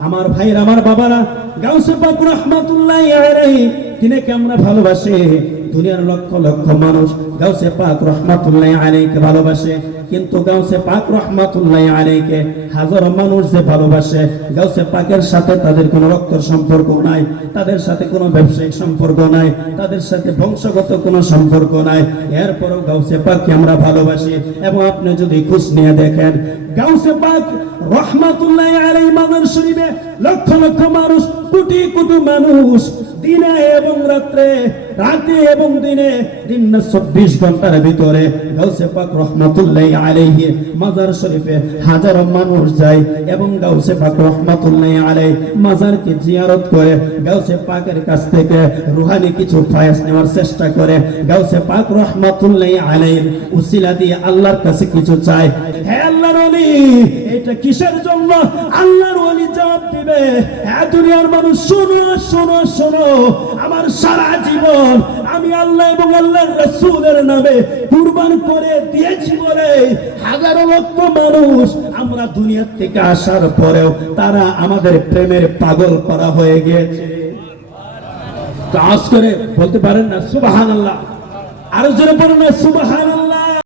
আমার ভাইয়ের আমার বাবারা গাউসে পাক রহমাতুল্লাহ তিনাকে আমরা ভালোবাসি? দুনিয়ার লক্ষ লক্ষ মানুষ গাউসে পাক রহমাতুল্লাহ আলাইহিকে ভালোবাসে। কিন্তু গাউসে পাক রহমাতুল্লাহ আলাইহিকে হাজারো মানুষ যে ভালোবাসে, গাউসে পাকের সাথে তাদের কোনো রক্তের সম্পর্ক নাই, তাদের সাথে কোনো ব্যবসায়িক সম্পর্ক নাই, তাদের সাথে বংশগত কোনো সম্পর্ক নাই। এরপরও গাউসে পাককে আমরা ভালোবাসি। এবং আপনি যদি খুশ নিয়ে দেখেন, গাউসে পাক রহমাতুল্লাহ আলাইহি মাদার শরীফে লক্ষ লক্ষ মানুষ মানুষ দিনে এবং রাত্রে রাতে এবং দিনে দিন চব্বিশ ঘণ্টার ভিতরে গাউসে পাক রহমাতুল্লাহ আলাইহি মাজার শরীফে হাজারো মানুষ যায় এবং গাউসে পাক রহমাতুল্লাহ আলাইহি মাজারকে জিয়ারত করে গাউসে পাকের কাছ থেকে রুহানি কিছু ফায়াস নেওয়ার চেষ্টা করে গাউসে পাক রহমাতুল্লাহ আলাইহির উসিলা দিয়ে আল্লাহর কাছে কিছু চায়। হে আল্লাহর ওলি, এটা কিসের জন্য? আল্লাহর ওলি জবাব দিবে হ্যাঁ দুনিয়ার মানুষ, শোনো শোনো শোনো, আমার সারা জীবন আমি আল্লাহ এবং আল্লাহর রাসূলের নামে কুরবান করে দিয়েছি বলে হাজারো লক্ষ মানুষ আমরা দুনিয়া থেকে আসার পরেও তারা আমাদের প্রেমের পাগল করা হয়ে গিয়েছে। আজ করে বলতে পারেন না, সুবহানাল্লাহ। আরও জোরে বলুন না, সুবহানাল্লাহ।